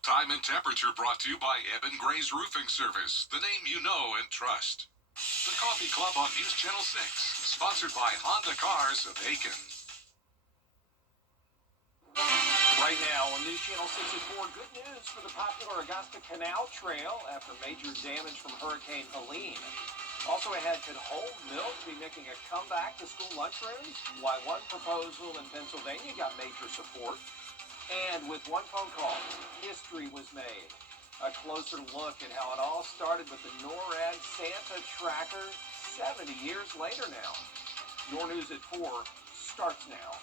Time and temperature brought to you by Eben Gray's Roofing Service, the name you know and trust. The Coffee Club on News Channel 6, sponsored by Honda Cars of Aiken. Right now on News Channel 64, good news for the popular Augusta Canal Trail after major damage from Hurricane Helene. Also ahead, could whole milk be making a comeback to school lunchrooms? Why one proposal in Pennsylvania got major support. And with one phone call, history was made. A closer look at how it all started with the NORAD Santa tracker 70 years later now. Your News at 4 starts now.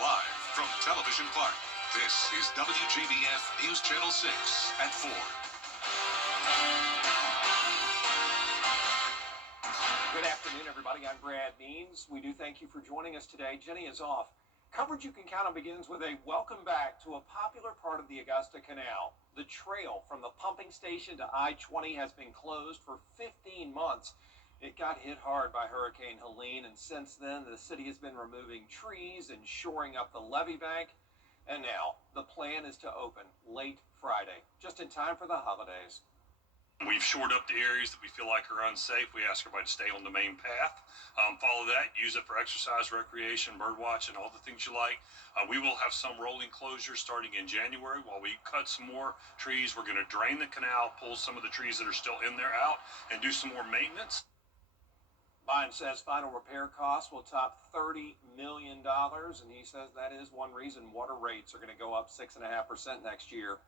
Live from Television Park, this is WJBF News Channel 6 at 4. Good afternoon, everybody. I'm Brad Means. We do thank you for joining us today. Jenny is off. Coverage you can count on begins with a welcome back to a popular part of the Augusta Canal. The trail from the pumping station to I-20 has been closed for 15 months. It got hit hard by Hurricane Helene, and since then the city has been removing trees and shoring up the levee bank. And now the plan is to open late Friday, just in time for the holidays. We've shored up the areas that we feel like are unsafe. We ask everybody to stay on the main path. Follow that. Use it for exercise, recreation, bird watching, all the things you like. We will have some rolling closures starting in January while we cut some more trees. We're going to drain the canal, pull some of the trees that are still in there out, and do some more maintenance. Biden says final repair costs will top $30 million, and he says that is one reason water rates are going to go up 6.5% next year.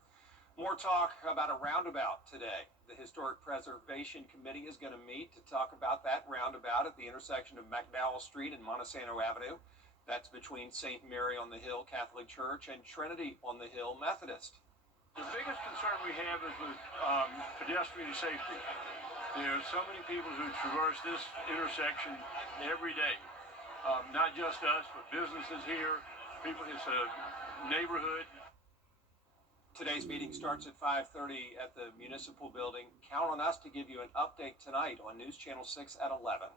More talk about a roundabout today. The Historic Preservation Committee is going to meet to talk about that roundabout at the intersection of McDowell Street and Montesano Avenue. That's between St. Mary on the Hill Catholic Church and Trinity on the Hill Methodist. The biggest concern we have is with pedestrian safety. There are so many people who traverse this intersection every day. Not just us, but businesses here. People, it's a neighborhood. Today's meeting starts at 5:30 at the Municipal Building. Count on us to give you an update tonight on News Channel 6 at 11.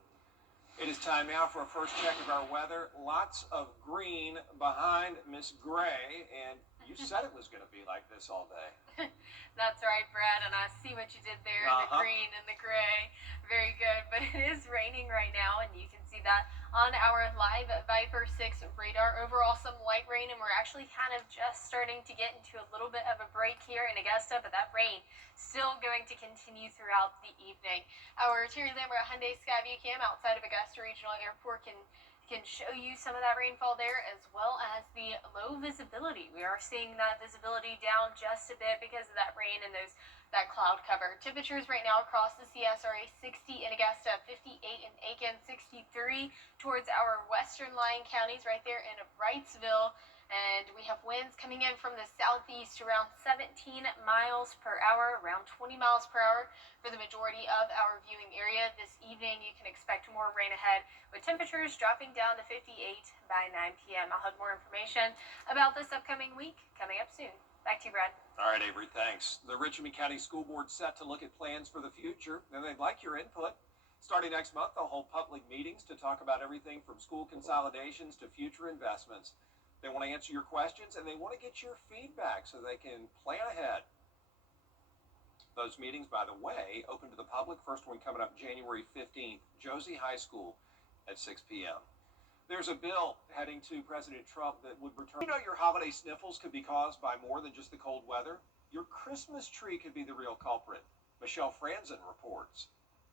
It is time now for a first check of our weather. Lots of green behind Miss Gray, and you said it was going to be like this all day. That's right, Brad, and I see what you did there, the green and the gray. Very good, but it is raining right now, and you can see that on our live Viper 6 radar. Overall, some light rain, and we're actually kind of just starting to get into a little bit of a break here in Augusta, but that rain still going to continue throughout the evening. Our Terry Lambert Hyundai Skyview Cam outside of Augusta Regional Airport can show you some of that rainfall there, as well as the low visibility. We are seeing that visibility down just a bit because of that rain and that cloud cover. Temperatures right now across the CSRA: 60 in Augusta, 58 in Aiken, 63 towards our western lying counties right there in Wrightsville. And we have winds coming in from the southeast around 17 miles per hour, around 20 miles per hour for the majority of our viewing area. This evening, you can expect more rain ahead, with temperatures dropping down to 58 by 9 p.m. I'll have more information about this upcoming week coming up soon. Back to you, Brad. All right, Avery, thanks. The Richmond County School Board set to look at plans for the future, and they'd like your input. Starting next month, they'll hold public meetings to talk about everything from school consolidations to future investments. They want to answer your questions, and they want to get your feedback so they can plan ahead. Those meetings, by the way, open to the public. First one coming up January 15th, Josie High School at 6 p.m. There's a bill heading to President Trump that would return. You know your holiday sniffles could be caused by more than just the cold weather. Your Christmas tree could be the real culprit. Michelle Franzen reports.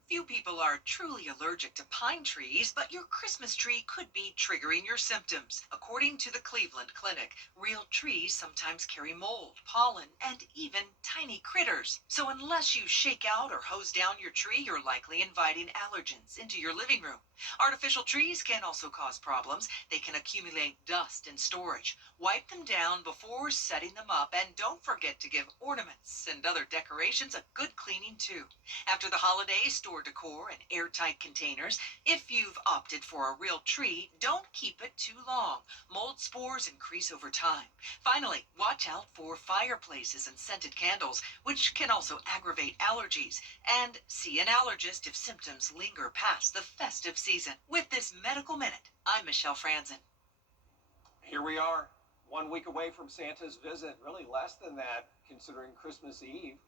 Few people are truly allergic to pine trees, but your Christmas tree could be triggering your symptoms. According to the Cleveland Clinic, real trees sometimes carry mold, pollen, and even tiny critters. So unless you shake out or hose down your tree, you're likely inviting allergens into your living room. Artificial trees can also cause problems. They can accumulate dust in storage. Wipe them down before setting them up, and don't forget to give ornaments and other decorations a good cleaning too. After the holidays, store decor in airtight containers. If you've opted for a real tree, don't keep it too long. Mold spores increase over time. Finally, watch out for fireplaces and scented candles, which can also aggravate allergies. And see an allergist if symptoms linger past the festive season. With this Medical Minute, I'm Michelle Franzen. Here we are. 1 week away from Santa's visit, really less than that considering Christmas Eve.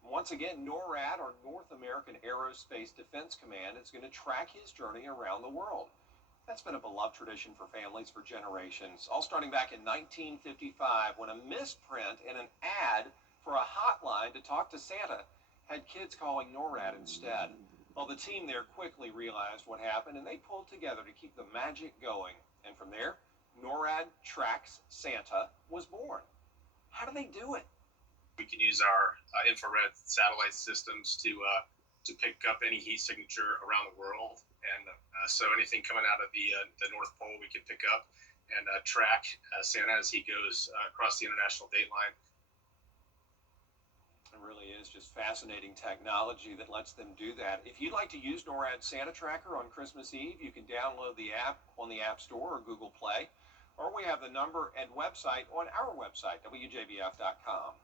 Once again, NORAD, or North American Aerospace Defense Command, is going to track his journey around the world. That's been a beloved tradition for families for generations, all starting back in 1955 when a misprint in an ad for a hotline to talk to Santa had kids calling NORAD instead. Well, the team there quickly realized what happened, and they pulled together to keep the magic going. And from there, NORAD Tracks Santa was born. How do they do it? We can use our infrared satellite systems to pick up any heat signature around the world. And so anything coming out of the North Pole, we can pick up and track Santa as he goes across the international date line. It really is just fascinating technology that lets them do that. If you'd like to use NORAD Santa Tracker on Christmas Eve, you can download the app on the App Store or Google Play, or we have the number and website on our website, WJBF.com.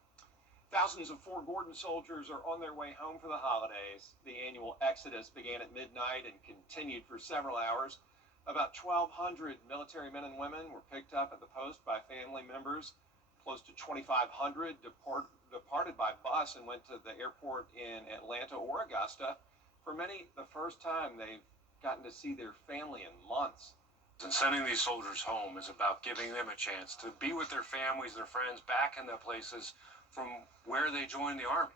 Thousands of Fort Gordon soldiers are on their way home for the holidays. The annual exodus began at midnight and continued for several hours. About 1,200 military men and women were picked up at the post by family members. Close to 2,500 departed by bus and went to the airport in Atlanta or Augusta. For many, the first time they've gotten to see their family in months. And sending these soldiers home is about giving them a chance to be with their families, their friends, back in their places from where they joined the Army,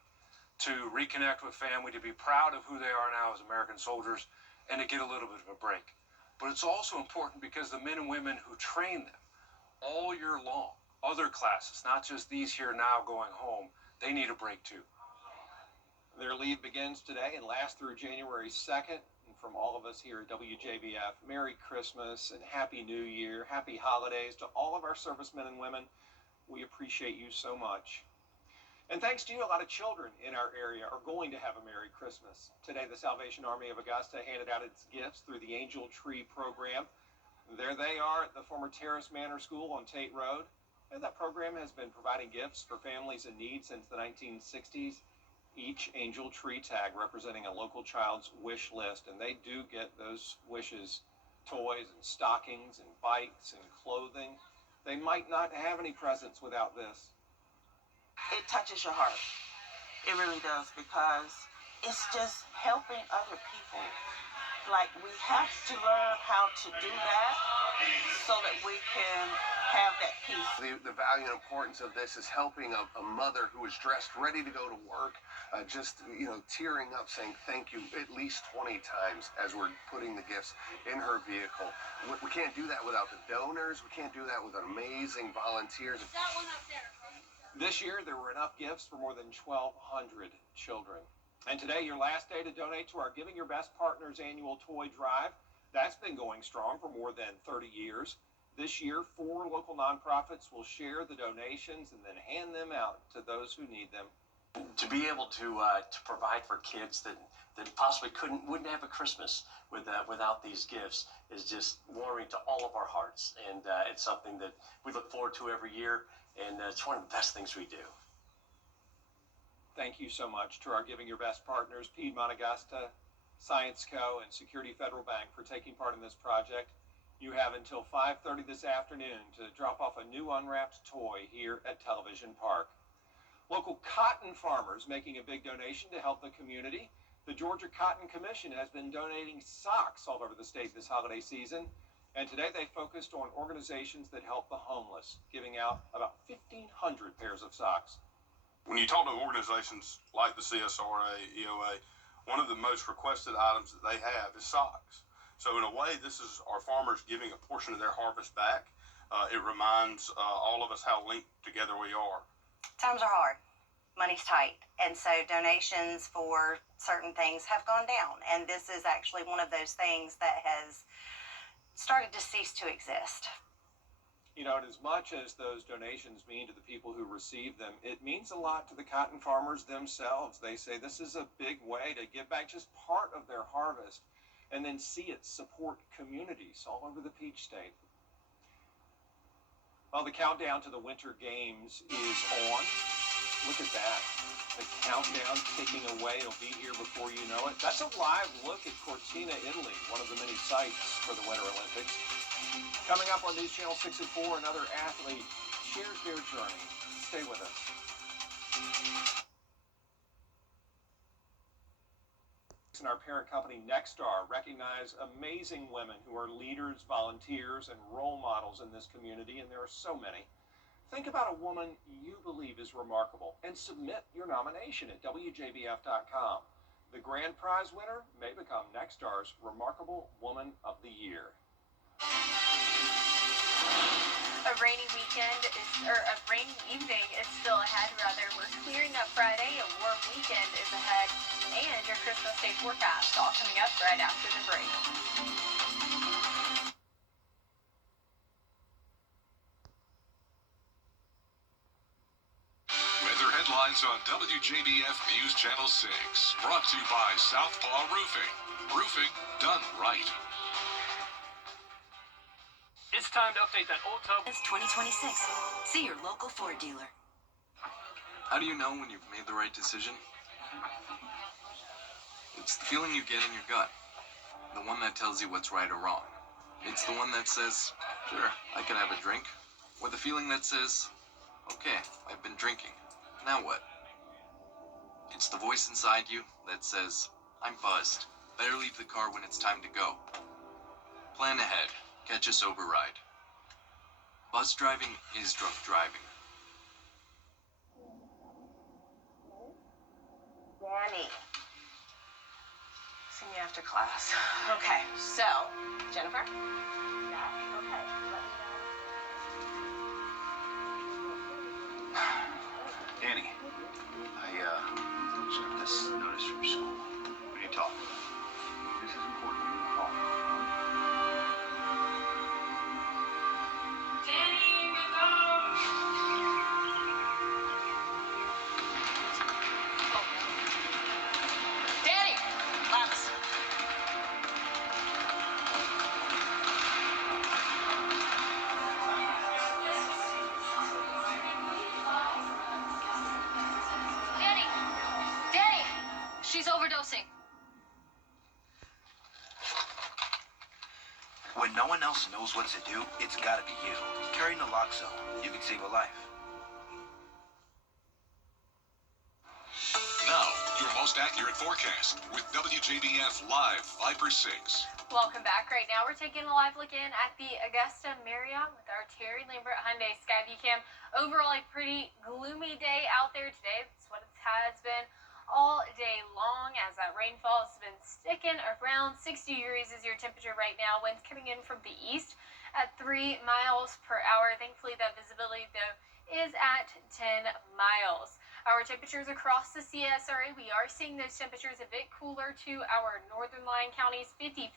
to reconnect with family, to be proud of who they are now as American soldiers, and to get a little bit of a break. But it's also important because the men and women who train them all year long, other classes, not just these here now going home, they need a break too. Their leave begins today and lasts through January 2nd. And from all of us here at WJBF, Merry Christmas and Happy New Year, Happy Holidays to all of our servicemen and women. We appreciate you so much. And thanks to you, a lot of children in our area are going to have a Merry Christmas. Today, the Salvation Army of Augusta handed out its gifts through the Angel Tree program. There they are at the former Terrace Manor School on Tate Road. And that program has been providing gifts for families in need since the 1960s. Each Angel Tree tag representing a local child's wish list. And they do get those wishes, toys and stockings and bikes and clothing. They might not have any presents without this. It touches your heart. It really does, because it's just helping other people. Like, we have to learn how to do that so that we can have that peace. The value and importance of this is helping a mother who is dressed, ready to go to work, tearing up, saying thank you at least 20 times as we're putting the gifts in her vehicle. We can't do that without the donors. We can't do that with amazing volunteers. That one up there. This year, there were enough gifts for more than 1,200 children. And today, your last day to donate to our Giving Your Best Partners annual toy drive. That's been going strong for more than 30 years. This year, 4 local nonprofits will share the donations and then hand them out to those who need them. To be able to provide for kids that possibly wouldn't have a Christmas without these gifts is just warming to all of our hearts. And it's something that we look forward to every year. And it's one of the best things we do. Thank you so much to our Giving Your Best partners, Piedmont Augusta, Science Co., and Security Federal Bank for taking part in this project. You have until 5:30 this afternoon to drop off a new unwrapped toy here at Television Park. Local cotton farmers making a big donation to help the community. The Georgia Cotton Commission has been donating socks all over the state this holiday season. And today they focused on organizations that help the homeless, giving out about 1,500 pairs of socks. When you talk to organizations like the CSRA, EOA, one of the most requested items that they have is socks. So in a way, this is our farmers giving a portion of their harvest back. It reminds all of us how linked together we are. Times are hard. Money's tight. And so donations for certain things have gone down. And this is actually one of those things that has started to cease to exist. You know, and as much as those donations mean to the people who receive them, it means a lot to the cotton farmers themselves. They say this is a big way to give back just part of their harvest and then see it support communities all over the Peach State. Well, the countdown to the Winter Games is on. Look at that. The countdown ticking away. It'll be here before you know it. That's a live look at Cortina, Italy, one of the many sites for the Winter Olympics. Coming up on News Channel 6 at 4, another athlete shares their journey. Stay with us. And our parent company Nexstar recognize amazing women who are leaders, volunteers, and role models in this community, and there are so many. Think about a woman you believe is remarkable and submit your nomination at WJBF.com. The grand prize winner may become Nexstar's Remarkable Woman of the Year. A rainy evening is still ahead, rather. We're clearing up Friday, a warm weekend is ahead, and your Christmas Day forecast all coming up right after the break. Weather headlines on WJBF News Channel 6. Brought to you by Southpaw Roofing. Roofing done right. It's time to update that old tub. It's 2026. See your local Ford dealer. How do you know when you've made the right decision? It's the feeling you get in your gut. The one that tells you what's right or wrong. It's the one that says, sure, I can have a drink. Or the feeling that says, okay, I've been drinking. Now what? It's the voice inside you that says, I'm buzzed. Better leave the car when it's time to go. Plan ahead. Catch a sober ride. Buzz driving is drunk driving. Danny. See me after class. Okay, so, Jennifer? Yeah, okay. Danny, I just got this notice from school. We need to talk. This is important. We need to talk. Danny, we go! Danny! Laps. Danny! Danny! She's overdosing. When no one else knows what to do, it's gotta be you. Carry naloxone. You can save a life. Now, your most accurate forecast with WJBF Live Viper 6. Welcome back. Right now, we're taking a live look in at the Augusta Marriott with our Terry Lambert Hyundai Skyview Cam. Overall, a pretty gloomy day out there today. That's what it has been all day long, as that rainfall has been sticking around 60 degrees is your temperature right now. Winds coming in from the east at 3 miles per hour. Thankfully, that visibility, though, is at 10 miles. Our temperatures across the CSRA, we are seeing those temperatures a bit cooler to our northern line counties. 55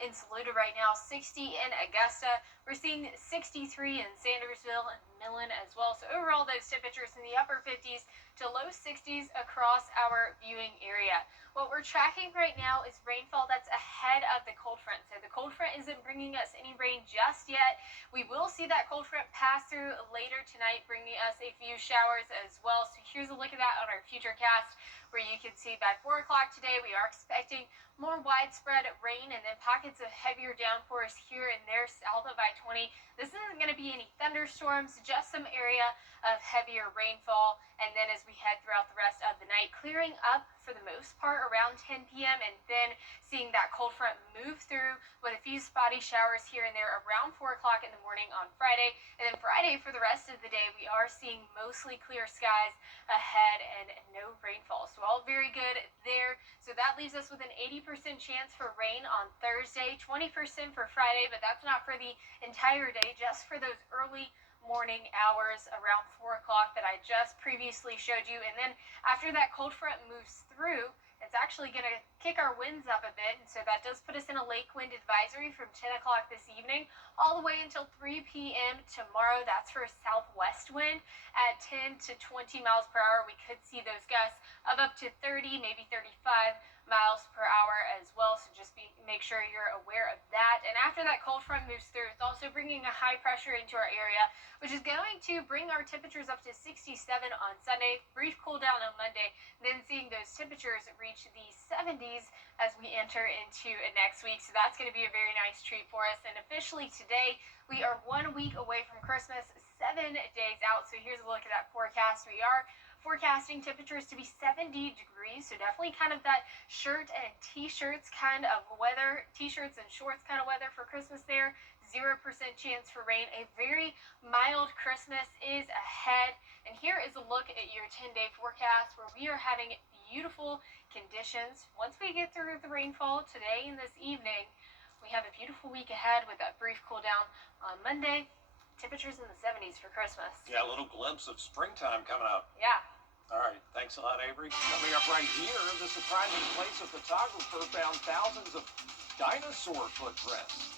in Saluda right now, 60 in Augusta. We're seeing 63 in Sandersville and Millen as well. So overall, those temperatures in the upper 50s to low 60s across our viewing area. What we're tracking right now is rainfall that's ahead of the cold front. So the cold front isn't bringing us any rain just yet. We will see that cold front pass through later tonight, bringing us a few showers as well. So here's a look at that on our future cast, where you can see by 4 o'clock today, we are expecting more widespread rain and then pockets of heavier downpours here and there south of I-20. This isn't going to be any thunderstorms, just some area of heavier rainfall. And then as we head throughout the rest of the night, clearing up for the most part around 10 p.m. and then seeing that cold front move through with a few spotty showers here and there around 4 o'clock in the morning on Friday. And then Friday for the rest of the day, we are seeing mostly clear skies ahead and no rainfall. So all very good there. So that leaves us with an 80% chance for rain on Thursday, 20% for Friday, but that's not for the entire day, just for those early morning hours around 4 o'clock that I just previously showed you. And then after that cold front moves through, it's actually going to kick our winds up a bit, and so that does put us in a lake wind advisory from 10 o'clock this evening all the way until 3 p.m. tomorrow. That's for a southwest wind at 10 to 20 miles per hour. We could see those gusts of up to 30, maybe 35 miles per hour as well, so just make sure you're aware of that. And after that cold front moves through, it's also bringing a high pressure into our area, which is going to bring our temperatures up to 67 on Sunday, brief cool down on Monday, then seeing those temperatures reach the 70s as we enter into next week. So that's going to be a very nice treat for us. And officially today, we are 1 week away from Christmas, 7 days out. So here's a look at that forecast. We are forecasting temperatures to be 70 degrees, so definitely kind of that shirt and t-shirts kind of weather, t-shirts and shorts kind of weather for Christmas there. 0% chance for rain. A very mild Christmas is ahead. And here is a look at your 10-day forecast where we are having beautiful conditions. Once we get through the rainfall today and this evening, we have a beautiful week ahead with that brief cool down on Monday. Temperatures in the 70s for Christmas. Yeah, a little glimpse of springtime coming up. Yeah. All right, thanks a lot, Avery. Coming up right here, the surprising place a photographer found thousands of dinosaur footprints.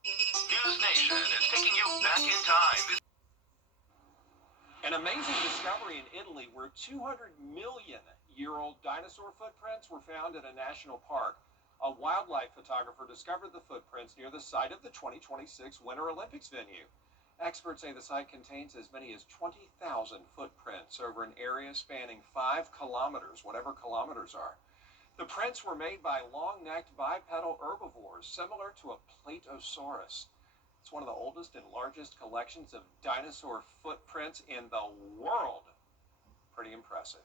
News Nation is taking you back in time. An amazing discovery in Italy where 200-million-year-old dinosaur footprints were found in a national park. A wildlife photographer discovered the footprints near the site of the 2026 Winter Olympics venue. Experts say the site contains as many as 20,000 footprints over an area spanning 5 kilometers, whatever kilometers are. The prints were made by long-necked bipedal herbivores similar to a Platosaurus. It's one of the oldest and largest collections of dinosaur footprints in the world. Pretty impressive.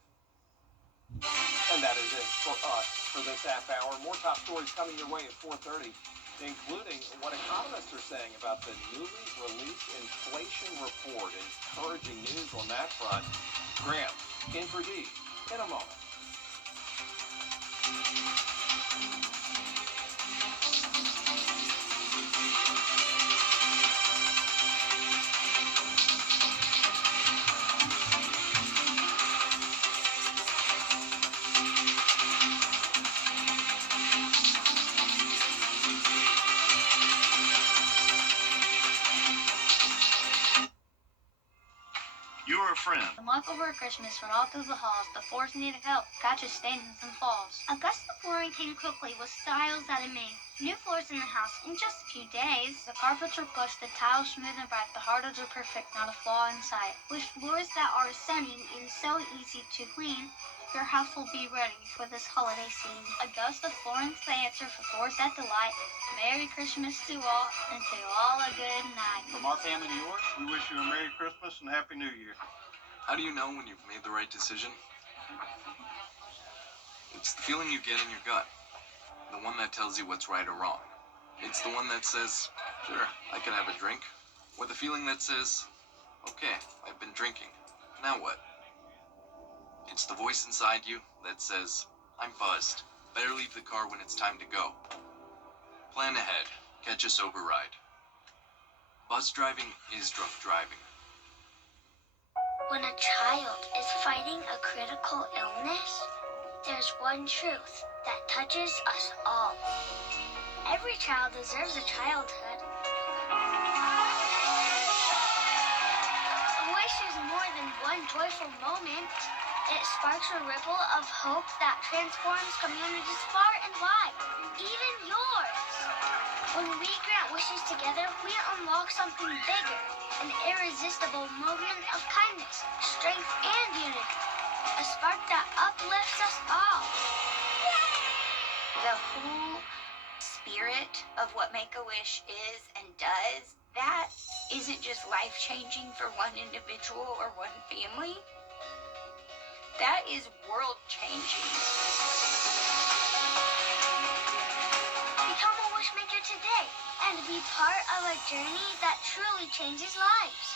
And that is it for us for this half hour. More top stories coming your way at 4:30, including what economists are saying about the newly released inflation report. Encouraging news on that front. Graham, in for D, in a moment. You're a friend. A month over Christmas went all through the halls. The floors needed help. Patches, stains, and some falls. Augusta Flooring came quickly with styles that it made. New floors in the house in just a few days. The carpets were plush, the tiles smooth and bright, the hardwoods are perfect, not a flaw in sight. With floors that are stunning and so easy to clean, your house will be ready for this holiday scene. Augusta Flooring's the answer for floors that delight. Merry Christmas to all, and to all a good night. From our family to yours, we wish you a Merry Christmas and Happy New Year. How do you know when you've made the right decision? It's the feeling you get in your gut. The one that tells you what's right or wrong. It's the one that says, sure, I can have a drink. Or the feeling that says, okay, I've been drinking. Now what? It's the voice inside you that says, I'm buzzed. Better leave the car when it's time to go. Plan ahead. Catch a sober ride. Buzz driving is drunk driving. When a child is fighting a critical illness, there's one truth that touches us all. Every child deserves a childhood. A wish is more than one joyful moment. It sparks a ripple of hope that transforms communities far and wide, even yours. When we grant wishes together, we unlock something bigger, an irresistible movement of kindness, strength, and unity. A spark that uplifts us all. The whole spirit of what Make-A-Wish is and does, that isn't just life-changing for one individual or one family. That is world-changing. Become a wishmaker today and be part of a journey that truly changes lives.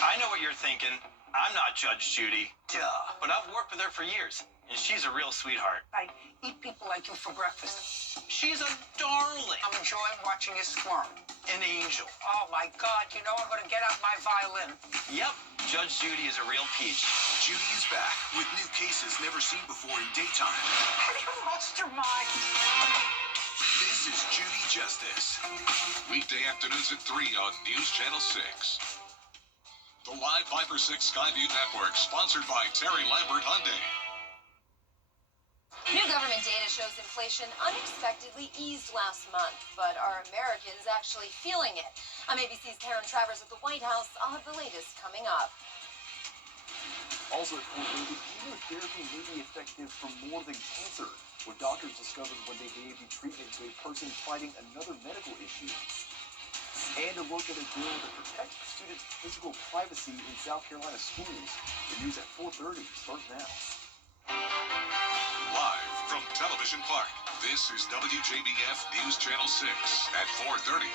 I know what you're thinking. I'm not Judge Judy. Duh. But I've worked with her for years, and she's a real sweetheart. I eat people like you for breakfast. She's a darling. I'm enjoying watching you squirm. An angel. Oh my God, you know I'm gonna get out my violin. Yep, Judge Judy is a real peach. Judy is back with new cases never seen before in daytime. Have you lost your mind? This is Judy Justice. Weekday afternoons at 3 on News Channel 6. The live Viper 6 Skyview Network, sponsored by Terry Lambert Hyundai. New government data shows inflation unexpectedly eased last month, but are Americans actually feeling it? I'm ABC's Karen Travers at the White House. I'll have the latest coming up. Also, chemotherapy may be effective for more than cancer. what doctors discovered when they gave the treatment to a person fighting another medical issue. And a look at a bill that protects students' physical privacy in South Carolina schools. The news at 4:30 starts now. Live from Television Park, this is WJBF News Channel 6 at 4:30.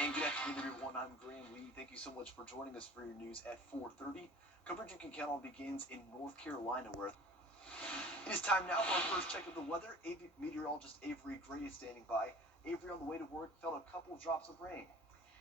And good afternoon, everyone. I'm Graham Lee. Thank you so much for joining us for your news at 4:30. Coverage you can count on begins in North Carolina, where it is time now for our first check of the weather. Meteorologist Avery Gray is standing by. Avery, on the way to work, felt a couple drops of rain.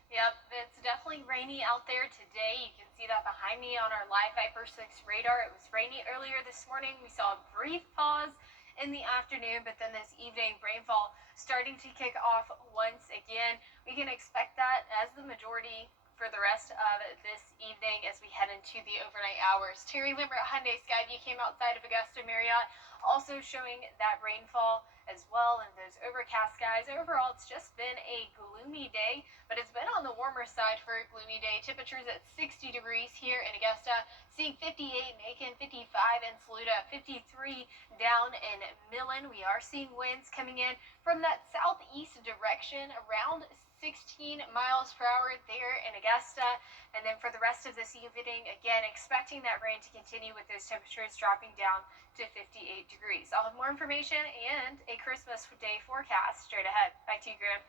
Yep, it's definitely rainy out there today. You can see that behind me on our live Viper 6 radar. It was rainy earlier this morning. We saw a brief pause in the afternoon, but then this evening, rainfall starting to kick off once again. We can expect that as the majority for the rest of this evening as we head into the overnight hours. Terry Limber at Hyundai Skyview came outside of Augusta Marriott, also showing that rainfall as well and those overcast skies. Overall, it's just been a gloomy day, but it's been on the warmer side for a gloomy day. Temperatures at 60 degrees here in Augusta, seeing 58 in Aiken, 55 in Saluda, 53 down in Millen. We are seeing winds coming in from that southeast direction around 16 miles per hour there in Augusta. And then for the rest of this evening, again, expecting that rain to continue with those temperatures dropping down to 58 degrees. I'll have more information and a Christmas Day forecast straight ahead. Back to you, Graham.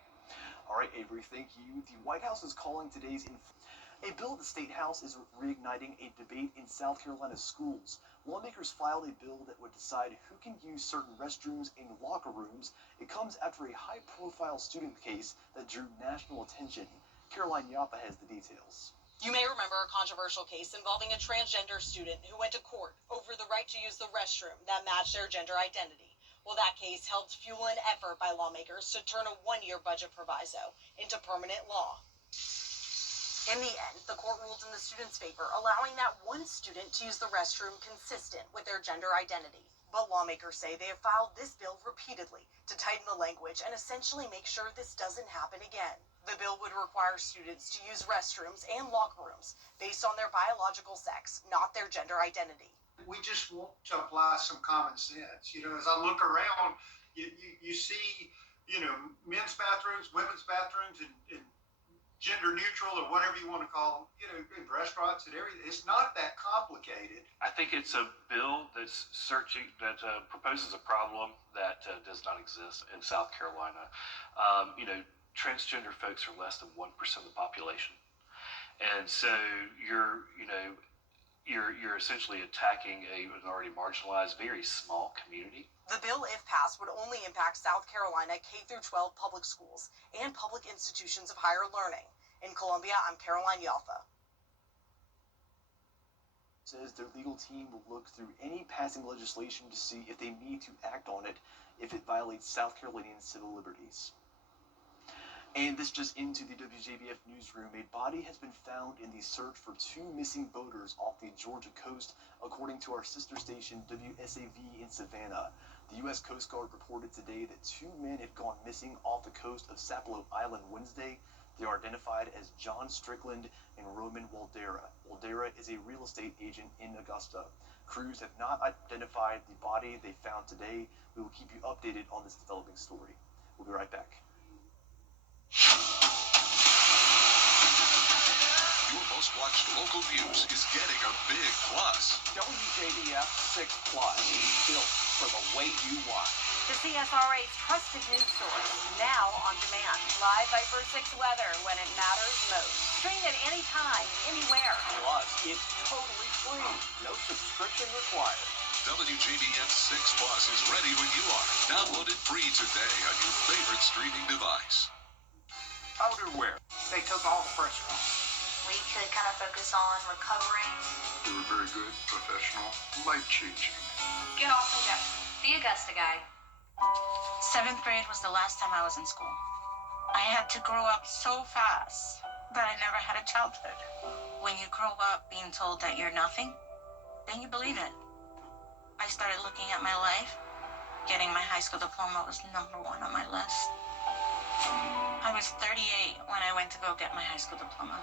All right, Avery, thank you. The White House is calling today's a bill at the State House is reigniting a debate in South Carolina schools. Lawmakers filed a bill that would decide who can use certain restrooms and locker rooms. It comes after a high-profile student case that drew national attention. Caroline Yapa has the details. You may remember a controversial case involving a transgender student who went to court over the right to use the restroom that matched their gender identity. Well, that case helped fuel an effort by lawmakers to turn a one-year budget proviso into permanent law. In the end, the court ruled in the student's favor, allowing that one student to use the restroom consistent with their gender identity. But lawmakers say they have filed this bill repeatedly to tighten the language and essentially make sure this doesn't happen again. The bill would require students to use restrooms and locker rooms based on their biological sex, not their gender identity. We just want to apply some common sense. You know, as I look around, you see, men's bathrooms, women's bathrooms, and gender neutral or whatever you want to call them, in restaurants and everything. It's not that complicated. I think it's a bill that's proposes a problem that does not exist in South Carolina. Transgender folks are less than 1% of the population. And so you're essentially attacking an already marginalized, very small community. The bill, if passed, would only impact South Carolina K-12 public schools and public institutions of higher learning. In Columbia, I'm Caroline Yaffa. Says their legal team will look through any passing legislation to see if they need to act on it if it violates South Carolinian civil liberties. And this just into the WJBF newsroom. A body has been found in the search for two missing boaters off the Georgia coast, according to our sister station WSAV in Savannah. The U.S. Coast Guard reported today that two men had gone missing off the coast of Sapelo Island Wednesday. They are identified as John Strickland and Roman Waldera. Waldera is a real estate agent in Augusta. Crews have not identified the body they found today. We will keep you updated on this developing story. We'll be right back. Your most watched local news is getting a big plus. WJBF 6 Plus, built for the way you watch. The CSRA's trusted news source, now on demand. Live Viper 6 weather when it matters most. Stream it anytime, anywhere. Plus, it's totally free. No subscription required. WJBF 6 Plus is ready when you are. Download it free today on your favorite streaming device. Outerwear. They took all the pressure off. We could kind of focus on recovering. They were very good, professional, life-changing. Get off Augusta. The Augusta guy. 7th grade was the last time I was in school. I had to grow up so fast that I never had a childhood. When you grow up being told that you're nothing, then you believe it. I started looking at my life. Getting my high school diploma was #1 on my list. I was 38 when I went to go get my high school diploma.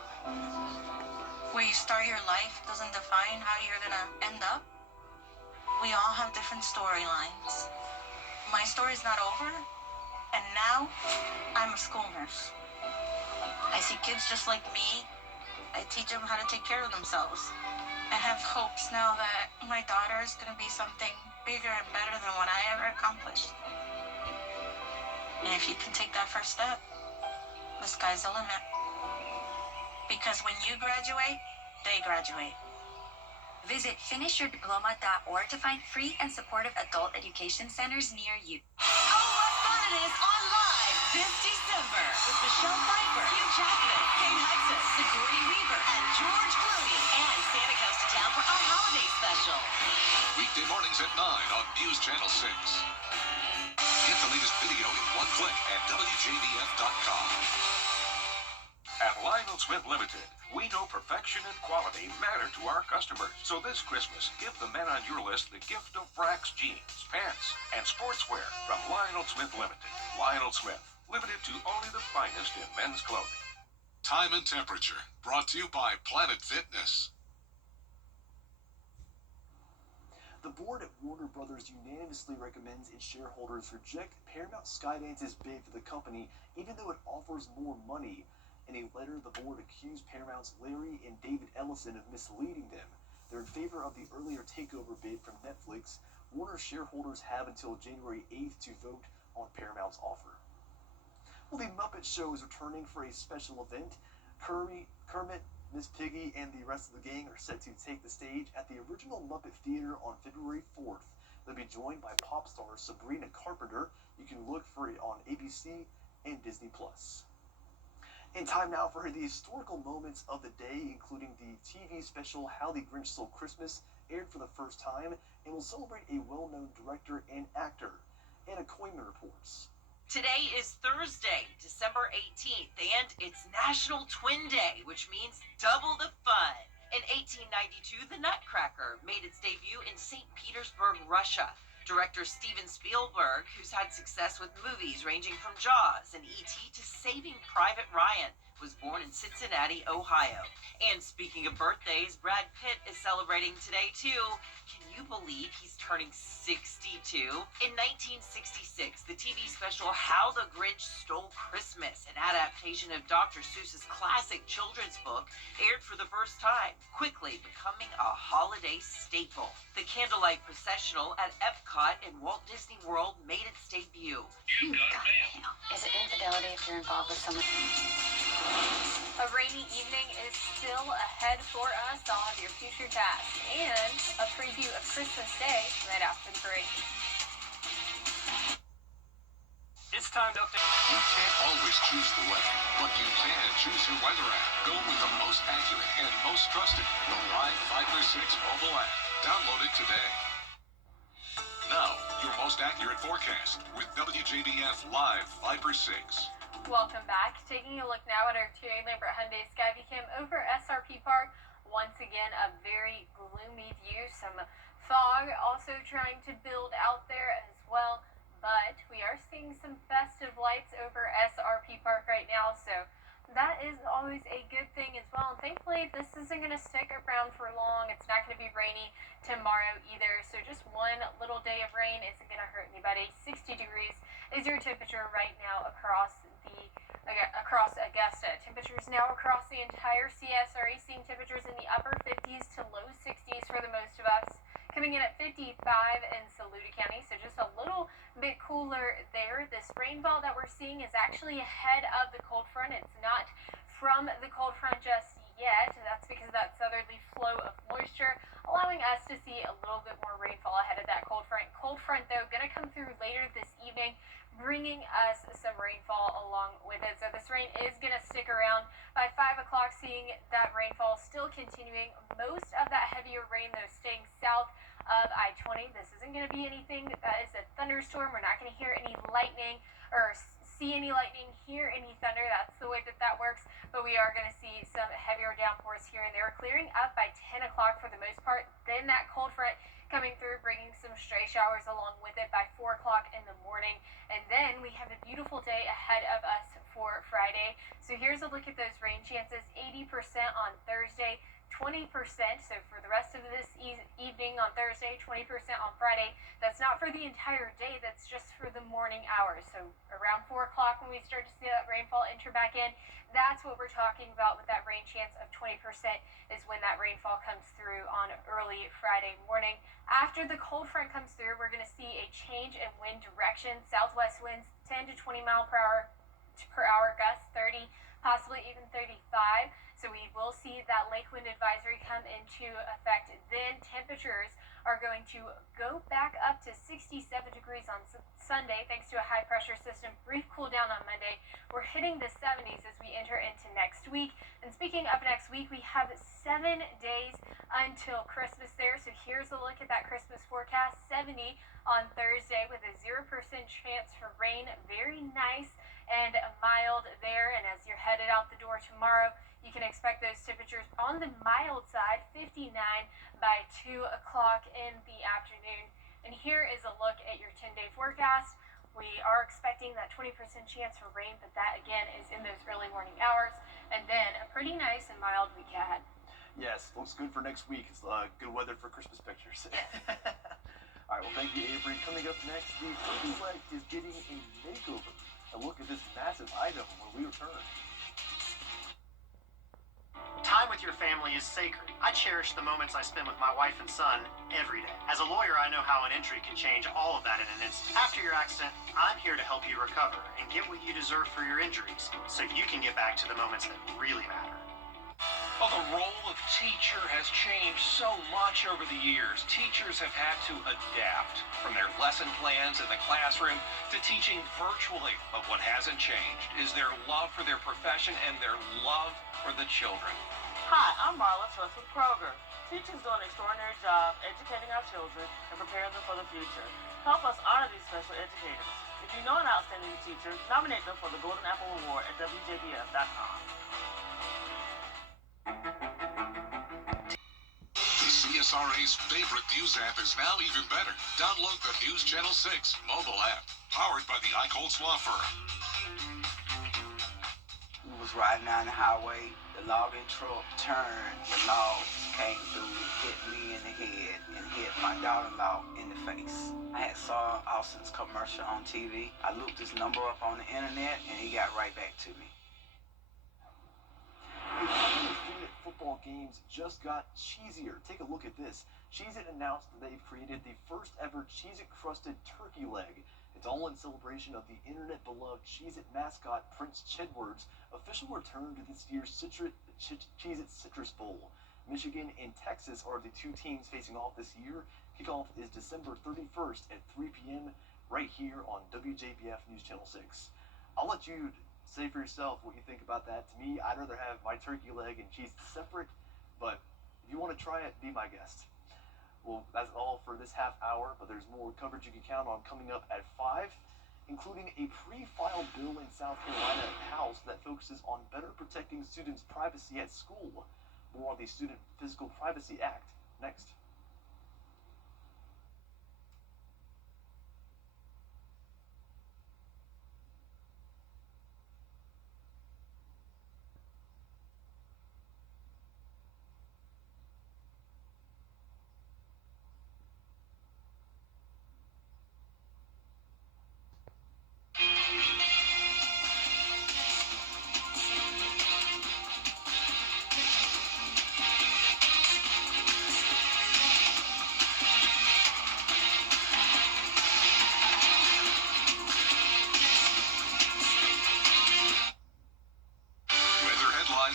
Where you start your life doesn't define how you're gonna end up. We all have different storylines. My story's not over, and now I'm a school nurse. I see kids just like me. I teach them how to take care of themselves. I have hopes now that my daughter is going to be something bigger and better than what I ever accomplished. And if you can take that first step, the sky's the limit. Because when you graduate, they graduate. Visit finishyourdiploma.org to find free and supportive adult education centers near you. Oh, what fun it is on Live this December with Michelle Pfeiffer, Hugh Jackman, Kate Hudson, Sigourney Weaver, and George Clooney. And Santa comes to town for our holiday special. Weekday mornings at 9 on News Channel 6. Get the latest video in one click at WJBF.com. At Lionel Smith Limited, we know perfection and quality matter to our customers. So this Christmas, give the men on your list the gift of Brax jeans, pants, and sportswear from Lionel Smith Limited. Lionel Smith, limited to only the finest in men's clothing. Time and temperature, brought to you by Planet Fitness. The board at Warner Brothers unanimously recommends its shareholders reject Paramount Skydance's bid for the company, even though it offers more money. In a letter, the board accused Paramount's Larry and David Ellison of misleading them. They're in favor of the earlier takeover bid from Netflix. Warner shareholders have until January 8th to vote on Paramount's offer. Well, the Muppet Show is returning for a special event. Kermit, Miss Piggy, and the rest of the gang are set to take the stage at the original Muppet Theater on February 4th. They'll be joined by pop star Sabrina Carpenter. You can look for it on ABC and Disney+. In time now for the historical moments of the day, including the TV special How the Grinch Stole Christmas, aired for the first time, and will celebrate a well-known director and actor. Anna Koyman reports. Today is Thursday, December 18th, and it's National Twin Day, which means double the fun. In 1892, the Nutcracker made its debut in St. Petersburg, Russia. Director Steven Spielberg, who's had success with movies ranging from Jaws and E.T. to Saving Private Ryan, was born in Cincinnati, Ohio. And speaking of birthdays, Brad Pitt is celebrating today too. Can you believe he's turning 62? In 1966, the TV special How the Grinch Stole Christmas, an adaptation of Dr. Seuss's classic children's book, aired for the first time, quickly becoming a holiday staple. The candlelight processional at Epcot in Walt Disney World made its debut. You got mail. Is it infidelity if you're involved with someone? A rainy evening is still ahead for us. I'll have your future tasks and a preview of Christmas Day right after the break. It's time to update. You can't always choose the weather, but you can choose your weather app. Go with the most accurate and most trusted, the Live 536 mobile app. Download it today. Now, your most accurate forecast with WJBF Live 536. Welcome back. Taking a look now at our Terry Lambert Hyundai Skyview over SRP Park. Once again, a very gloomy view. Some fog also trying to build out there as well. But we are seeing some festive lights over SRP Park right now, so that is always a good thing as well. And thankfully, this isn't going to stick around for long. It's not going to be rainy tomorrow either, so just one little day of rain isn't going to hurt anybody. 60 degrees is your temperature right now across Augusta. Temperatures now across the entire CSRE, seeing temperatures in the upper 50s to low 60s for the most of us. Coming in at 55 in Saluda County, so just a little bit cooler there. This rainfall that we're seeing is actually ahead of the cold front. It's not from the cold front just yet. That's because of that southerly flow of moisture, allowing us to see a little bit more rainfall ahead of that cold front. Cold front, though, going to come through later this evening, bringing us some rainfall along with it. So this rain is going to stick around by 5 o'clock, seeing that rainfall still continuing. Most of that heavier rain, though, staying south of I-20. This isn't going to be anything that is a thunderstorm. We're not going to hear any lightning or see any lightning, hear any thunder. That's the way that works. But we are going to see some heavier downpours here and there, clearing up by 10 o'clock for the most part. Then that cold front coming through, bringing some stray showers along with it by 4 o'clock in the morning. And then we have a beautiful day ahead of us for Friday. So here's a look at those rain chances. 80% on Thursday, 20%. So for the rest of this evening on Thursday, 20% on Friday. That's not for the entire day. That's just for the morning hours. So around 4 o'clock when we start to see that rainfall enter back in, that's what we're talking about with that rain chance of 20% is when that rainfall comes through on early Friday morning. After the cold front comes through, we're going to see a change in wind direction. Southwest winds 10 to 20 mile per hour gusts, 30, possibly even 35. So we will see that lake wind advisory come into effect. Then temperatures are going to go back up to 67 degrees on Sunday thanks to a high pressure system. Brief cool down on Monday. We're hitting the 70s as we enter into next week. And speaking of next week, we have 7 days until Christmas there. So here's a look at that Christmas forecast. 70 on Thursday with a 0% chance for rain. Very nice and mild there. And as you're headed out the door tomorrow, you can expect those temperatures on the mild side, 59 by 2 o'clock in the afternoon. And here is a look at your 10-day forecast. We are expecting that 20% chance for rain, but that again is in those early morning hours. And then a pretty nice and mild week ahead. Yes, looks good for next week. It's good weather for Christmas pictures. All right, well, thank you, Avery. Coming up next, the turkey leg is getting a makeover. A look at this massive item when we return. Time with your family is sacred. I cherish the moments I spend with my wife and son every day. As a lawyer, I know how an injury can change all of that in an instant. After your accident, I'm here to help you recover and get what you deserve for your injuries so you can get back to the moments that really matter. Well, the role of teacher has changed so much over the years. Teachers have had to adapt from their lesson plans in the classroom to teaching virtually. But what hasn't changed is their love for their profession and their love for the children. Hi, I'm Marla Tuss with Kroger. Teachers do an extraordinary job educating our children and preparing them for the future. Help us honor these special educators. If you know an outstanding teacher, nominate them for the Golden Apple Award at WJBF.com. The CSRA's favorite news app is now even better. Download the News Channel 6 mobile app, powered by the Eichholz Law Firm. We was riding down the highway, the logging truck turned, the logs came through, hit me in the head, and hit my daughter-in-law in the face. I had saw Austin's commercial on TV. I looked his number up on the internet, and he got right back to me. A couple of favorite football games just got cheesier. Take a look at this. Cheez-It announced that they've created the first ever Cheez-It crusted turkey leg. It's all in celebration of the internet-beloved Cheez-It mascot Prince Chedward's official return to this year's Cheez-It Citrus Bowl. Michigan and Texas are the two teams facing off this year. Kickoff is December 31st at 3 p.m. right here on WJBF News Channel 6. I'll let you say for yourself what you think about that. To me, I'd rather have my turkey leg and cheese separate, but if you want to try it, be my guest. Well, that's all for this half hour, but there's more coverage you can count on coming up at 5, including a pre-filed bill in South Carolina House that focuses on better protecting students' privacy at school. More on the Student Physical Privacy Act next.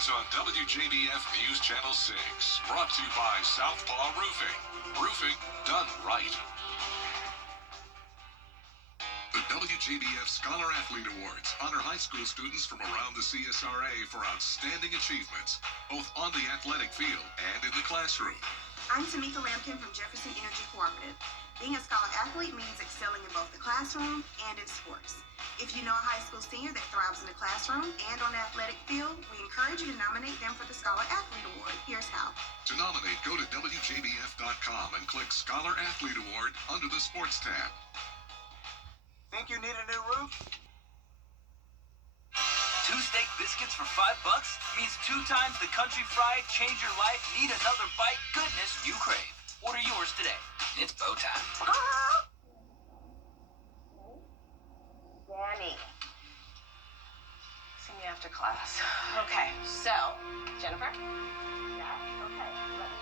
On WJBF News Channel 6, brought to you by Southpaw Roofing. Roofing done right. The WJBF Scholar Athlete Awards honor high school students from around the CSRA for outstanding achievements, both on the athletic field and in the classroom. I'm Tamika Lampkin from Jefferson Energy Cooperative. Being a scholar athlete means excelling in both the classroom and in sports. If you know a high school senior that thrives in the classroom and on the athletic field, we encourage you to nominate them for the Scholar Athlete Award. Here's how. To nominate, go to WJBF.com and click Scholar Athlete Award under the Sports tab. Think you need a new roof? 2 steak biscuits for $5 means 2 times the country fried, change your life, need another bite goodness you crave. Order yours today. It's bow time. Danny. See me after class. Okay, so, Jennifer? Yeah, okay. Let me know.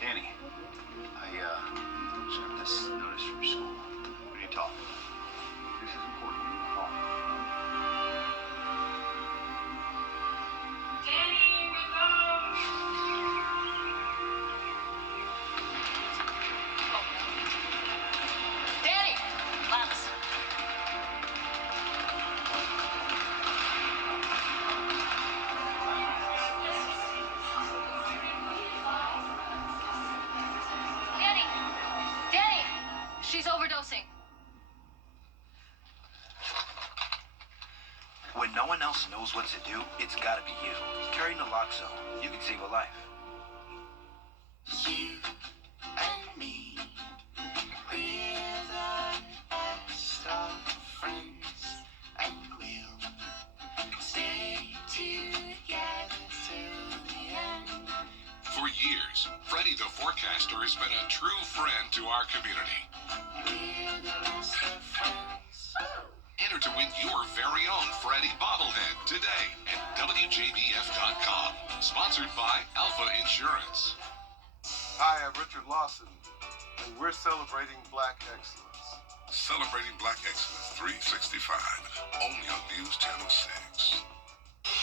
Danny, I just have this notice from school. We need to talk. This is important. We need to call. Danny, wake up! Danny! Labs. Danny! Danny! She's overdosing. When no one else knows what to do, it's gotta be you. Carry naloxone. You can save a life. You and me, we're the best of friends, and we'll stay together till the end. For years, Freddie the Forecaster has been a true friend to our community. We're the best of friends. Enter to win your very own Freddie bobblehead today at WJBF.com. Sponsored by Alpha Insurance. Hi, I'm Richard Lawson, and we're celebrating Black Excellence. Celebrating Black Excellence 365, only on News Channel 6.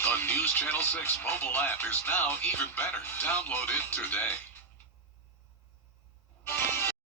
The News Channel 6 mobile app is now even better. Download it today.